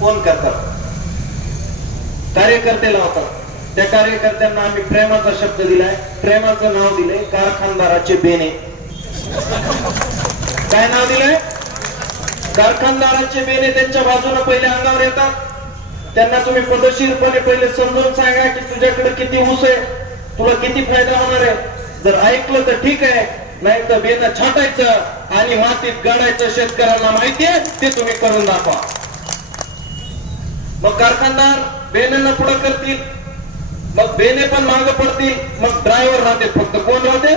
Phone करतात. कार्यकर्ते लावतात त्या कार्यकर्त्यांना आम्ही प्रेमाचा शब्द दिलाय. प्रेमाचं नाव दिलंय कारखानदाराचे बेने. काय नाव दिलंय? कारखानदाराचे बेने त्यांच्या बाजूने पहिले अंगावर येतात. त्यांना तुम्ही पदशीरपणे पहिले समजून सांगा की तुझ्याकडे किती ऊस आहे. तुला किती फायदा होणार आहे. जर ऐकलं तर ठीक आहे. नाही तर बेन छाटायचं आणि मातीत गाडायचं शेतकऱ्यांना माहितीये ते तुम्ही करून दाखवा. मग कारखानदार बेनेला पुढे करतील मग बेने पण मागे पडतील मग ड्रायव्हर राहते फक्त कोण राहते?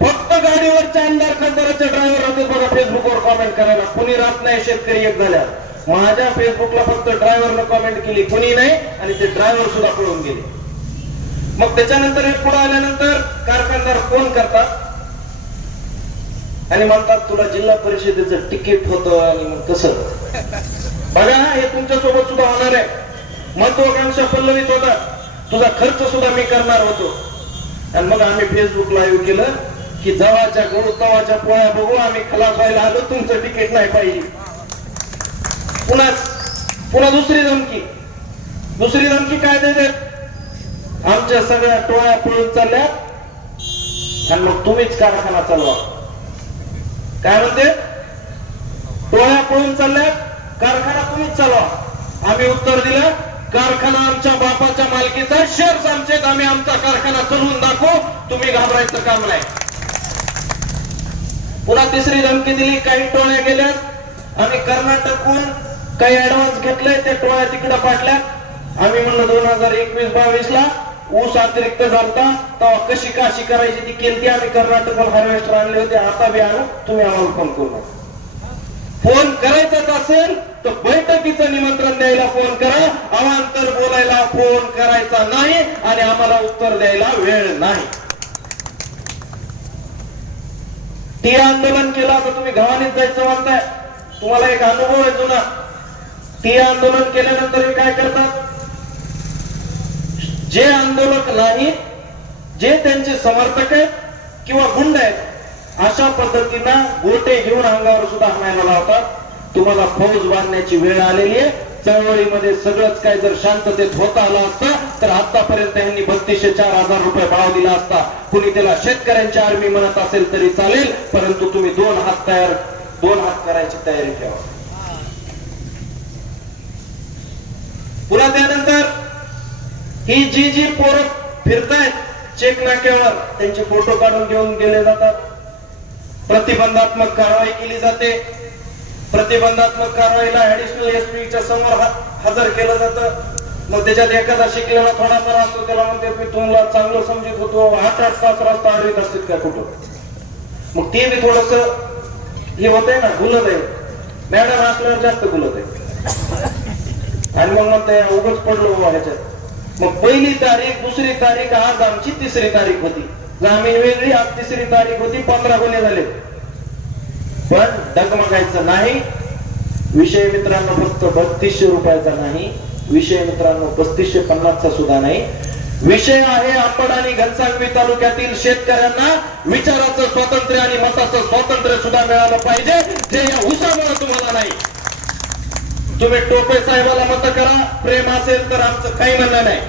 फक्त गाडीवरच्या आमदार खासदाराचे ड्रायव्हर राहते बघा फेसबुकवर कॉमेंट करायला. कुणी राहत नाही शेतकरी एक झाल्या माझ्या फेसबुकला फक्त ड्रायव्हरनं कॉमेंट केली कुणी नाही आणि ते ड्रायव्हर सुद्धा पळून गेले. मग त्याच्यानंतर हे पुढे आल्यानंतर कारखानदार फोन करतात. आणि म्हणतात तुला जिल्हा परिषदेचं तिकीट होतं. आणि मग कसं बघा हे तुमच्यासोबत सुद्धा होणार आहे. महत्वाकांक्षा पल्लवित होता तुझा खर्च सुद्धा मी करणार होतो. आणि मग आम्ही फेसबुक लाईव्ह केलं की जवाच्या गहू तवाच्या पोळ्या बघू आम्ही खलास व्हायला आलो तुमचं तिकीट नाही पाहिजे. पुन्हा पुन्हा दुसरी धमकी. दुसरी धमकी काय देतात? आमच्या सगळ्या टोळ्या पळून चालल्या आणि मग तुम्हीच कारखाना चालवा. काय म्हणते? टोळ्या पळून चालल्यात. कारखाना तुम्हीच चालवा. आम्ही उत्तर दिलं. कारखाना आमच्या बापाच्या मालकीचा शेअर्स आमचे आम्ही आमचा कारखाना चलवून दाखवू. तुम्ही घाबरायचं काम नाही. पुन्हा तिसरी धमकी दिली. काही टोळ्या गेल्यात आम्ही कर्नाटकहून काही ऍडव्हान्स घेतले त्या टोळ्या तिकडे पाडल्या. आम्ही म्हणलं दोन हजार एकवीस बावीस ला ऊस अतिरिक्त झालता. तेव्हा कशी काशी करायची ती केली आम्ही कर्नाटकहून हार्वेस्टर आणले होते. आता बी आणू. तुम्ही आम्हाला फोन करू नका. फोन करायचाच असेल तर बैठकीचं निमंत्रण द्यायला फोन करा. अवांतर बोलायला फोन करायचा नाही आणि आम्हाला उत्तर द्यायला वेळ नाही. टी आंदोलन केलं तर तुम्ही गव्हाणीत जायचं म्हणताय तुम्हाला एक अनुभव आहे जुना. टी आंदोलन केल्यानंतर काय करतात? जे आंदोलक नाही जे त्यांचे समर्थक आहेत किंवा गुंड आहेत अशा पद्धतीनं गोटे घेऊन अंगावर सुद्धा हाणायला लावतात. तुम्हाला फौज बांधण्याची वेळ आलेली आहे. चळवळीमध्ये सगळंच काय जर शांततेत होता आलं असतं तर आतापर्यंत यांनी बत्तीसशे चार हजार रुपये भाव दिला असता. कुणी त्याला शेतकऱ्यांची आर्मी म्हणत असेल तरी चालेल परंतु तुम्ही दोन हात तयार दोन हात करायची तयारी ठेवा. पुन्हा त्यानंतर ही जी जी पोरं फिरतायत चेक नाक्यावर त्यांचे फोटो काढून घेऊन गेले जातात. प्रतिबंधात्मक कारवाई केली जाते. प्रतिबंधात्मक कारवाईला ऍडिशनल एसपी च्या समोर हजर केलं जातं. मग त्याच्यात एखादा शिकलेला थोडाफार असतो त्याला म्हणते मी तुम्हाला चांगलं समजत होतो. आठ आठ तास रस्ता अडवीत असतील का कुठं? मग ते बी थोडस हे होत आहे ना गुलत आहे. मॅडम असल्यावर जास्त गुलत आहे. आणि मग म्हणते उगच पडलो ह्याच्यात. मग पहिली तारीख दुसरी तारीख आज आमची तिसरी तारीख होती. जामीन वेगळी आज तिसरी तारीख होती पंधरा गुन्हे झाले. पण डगमगायचं नाही. विषय मित्रांनो फक्त बत्तीसशे रुपयाचा नाही. विषय मित्रांनो पस्तीसशे पन्नासचा सुद्धा नाही. विषय आहे आपण आणि घनसांगवी तालुक्यातील शेतकऱ्यांना विचाराचं स्वातंत्र्य आणि मताचं स्वातंत्र्य सुद्धा मिळालं पाहिजे. जे या उसामुळे तुम्हाला नाही. तुम्ही टोपे साहेबाला मत करा. प्रेम असेल तर आमचं काही म्हणणं नाही.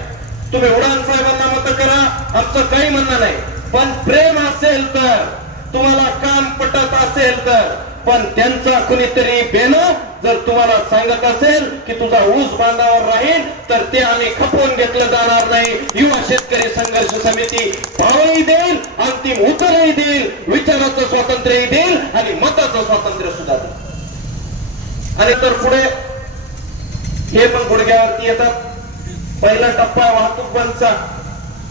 तुम्ही उडान साहेबांना मत करा. आमचं काही म्हणणं नाही. पण प्रेम असेल तर तुम्हाला काम पटत असेल तर पण त्यांचा कुणीतरी बेन जर तुम्हाला सांगत असेल की तुझा ऊस बांधावर राहील तर ते आम्ही खपवून घेतलं जाणार नाही. युवा शेतकरी संघर्ष समिती भावही देईल अंतिम उत्तरही देईल विचाराचं स्वातंत्र्यही देईल आणि मताचं स्वातंत्र्य सुद्धा देईल. आणि तर पुढे हे पण गुडघ्यावरती येतात. पहिला टप्पा वाहतूक बंदचा.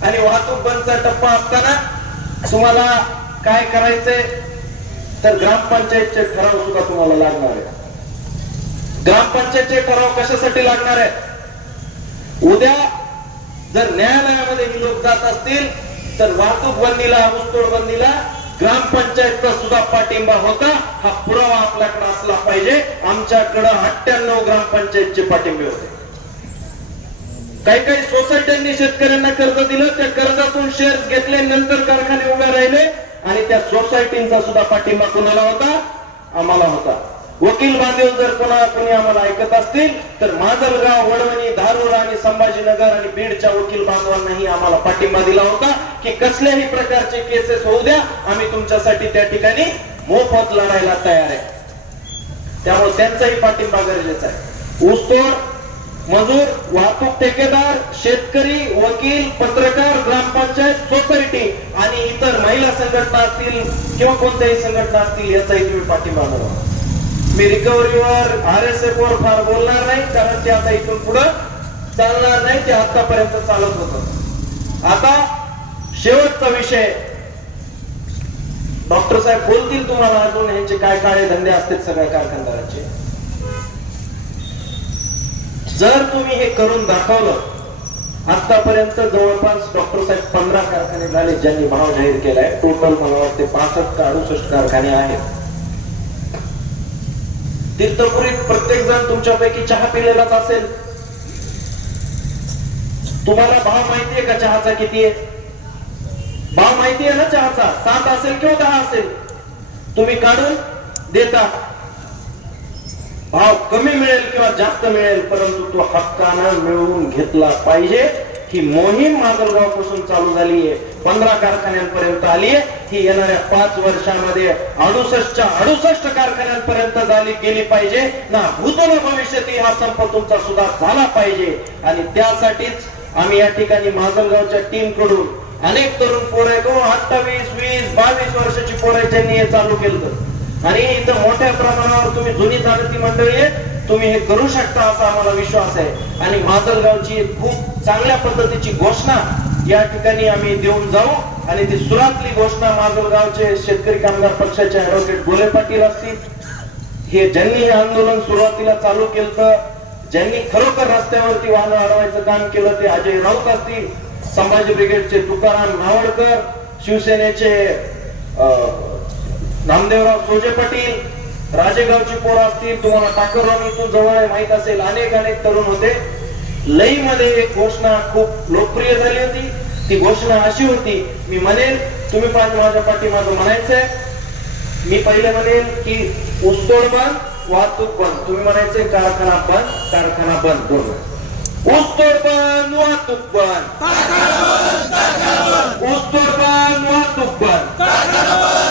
आणि वाहतूक बंदचा टप्पा असताना तुम्हाला काय करायचंय तर ग्रामपंचायतचे ठराव सुद्धा तुम्हाला लागणार आहे ग्रामपंचायतचे ठराव कशासाठी लागणार आहे उद्या जर न्यायालयामध्ये ही लोक जात असतील तर वाहतूक बंदीला ऊसतोड बंदीला ग्रामपंचायतचा सुद्धा पाठिंबा होता हा पुरावा आपल्याकडे असला पाहिजे. आमच्याकडं अठ्ठ्याण्णव ग्रामपंचायतचे पाठिंबे होते. काही काही सोसायट्यांनी शेतकऱ्यांना कर्ज दिलं त्या कर्जातून शेअर्स घेतले नंतर कारखाने उभे राहिले आणि त्या सोसायटींचा सुद्धा पाठिंबा कुणाला होता? आम्हाला होता. वकील बांधव जर कोणा कोणी आम्हाला ऐकत असतील तर माजलगाव वडवणी धारूर आणि संभाजीनगर आणि बीडच्या वकील बांधवांनाही आम्हाला पाठिंबा दिला होता की कसल्याही प्रकारचे केसेस होऊ द्या आम्ही तुमच्यासाठी त्या ठिकाणी मोफत लढायला तयार आहे. त्यामुळे त्यांचाही पाठिंबा गरजेचा आहे. ऊसतोड मजूर वाहतूक ठेकेदार शेतकरी वकील पत्रकार ग्रामपंचायत सोसायटी आणि इतर महिला संघटना असतील किंवा कोणत्याही संघटना असतील याचाही तुम्ही पाठिंबा मिळवा मी रिकव्हरीवर आर एस एफ वर फार बोलणार नाही कारण ते आता इथून पुढे चालणार नाही ते आतापर्यंत चालत होत. आता शेवटचा विषय. डॉक्टर साहेब बोलतील तुम्हाला अजून यांचे काय काळे धंदे असतील सगळ्या कारखानदारांचे. जर तुम्ही हे करून दाखवलं आतापर्यंत जवळपास डॉक्टर साहेब पंधरा कारखाने झाले ज्यांनी भाव जाहीर केलाय. टोटल मला वाटते पासष्ट का अडुसष्ट कारखाने आहेत. तीर्थपुरीत प्रत्येक जण तुमच्यापैकी चहा पिलेलाच असेल. तुम्हाला भाव माहितीये का चहाचा किती आहे? भाव माहिती आहे ना चहाचा? सात असेल किंवा दहा असेल? तुम्ही काढून देता. भाव कमी मिळेल किंवा जास्त मिळेल परंतु तो हक्कानं मिळवून घेतला पाहिजे. ही मोहीम माजलगावपासून चालू झाली आहे. पंधरा कारखान्यांपर्यंत आली आहे. ही येणाऱ्या पाच वर्षामध्ये अडुसष्टच्या अडुसष्ट कारखान्यांपर्यंत झाली गेली पाहिजे. ना भूतोल भविष्यात हा संप तुमचा सुधार झाला पाहिजे. आणि त्यासाठीच आम्ही या ठिकाणी माजलगावच्या टीमकडून अनेक तरुण पोर आहेत. हो, अठ्ठावीस वीस बावीस वर्षाची पोर त्यांनी हे चालू केलं आणि इथं मोठ्या प्रमाणावर तुम्ही जुनी चालती मंडळी तुम्ही हे करू शकता असा आम्हाला विश्वास आहे. आणि माजलगावची खूप चांगल्या पद्धतीची घोषणा या ठिकाणी आम्ही देऊन जाऊ. आणि ती सुरातली घोषणा माजलगावचे शेतकरी कामगार पक्षाचे ऍडव्होकेट गोले पाटील असतील. हे ज्यांनी हे आंदोलन सुरुवातीला चालू केलं ज्यांनी खरोखर रस्त्यावरती वाहन अडवायचं काम केलं ते अजय राऊत असतील संभाजी ब्रिगेडचे तुकाराम नावडकर शिवसेनेचे अं, नामदेवराव सोजे पाटील राजेगावची पोर असतील तुम्हाला टाकरवानी इथून जवळ आहे माहीत असेल अनेक अनेक तरुण होते. लई मध्ये एक घोषणा खूप लोकप्रिय झाली होती. ती घोषणा अशी होती मी म्हणेन तुम्ही पण माझ्या पाठी माझं म्हणायचंय. मी पहिले म्हणेन की ऊसतोड बंद वाहतूक बंद. तुम्ही म्हणायचे कारखाना बंद कारखाना बंद दोन ऊसतोड बंद वाहतूक बंद. ऊसतोड बंद वाहतूक बंद.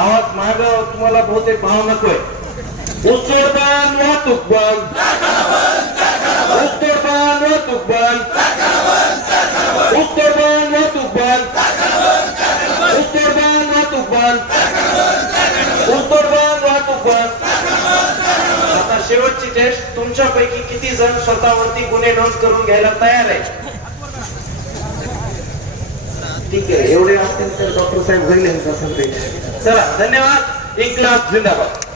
आवाज माग तुम्हाला बहुतेक भाव नकोय. ऊसतोड बंद वाहतूक बंद. ऊसतोड बंद वाहतूक बंद. ऊसतोड बंद वाहतूक बंद. ऊसतोड बंद वाहतूक बंद. ऊसतोड बंद वाहतूक बंद. आता शेवटची टेस्ट तुमच्यापैकी किती जण स्वतःवरती गुन्हे नोंद करून घ्यायला तयार आहे ठीक आहे एवढे असतील तर डॉक्टर साहेब होईल यांचा संदेश. चला धन्यवाद. इन्क्लाब जिंदाबाद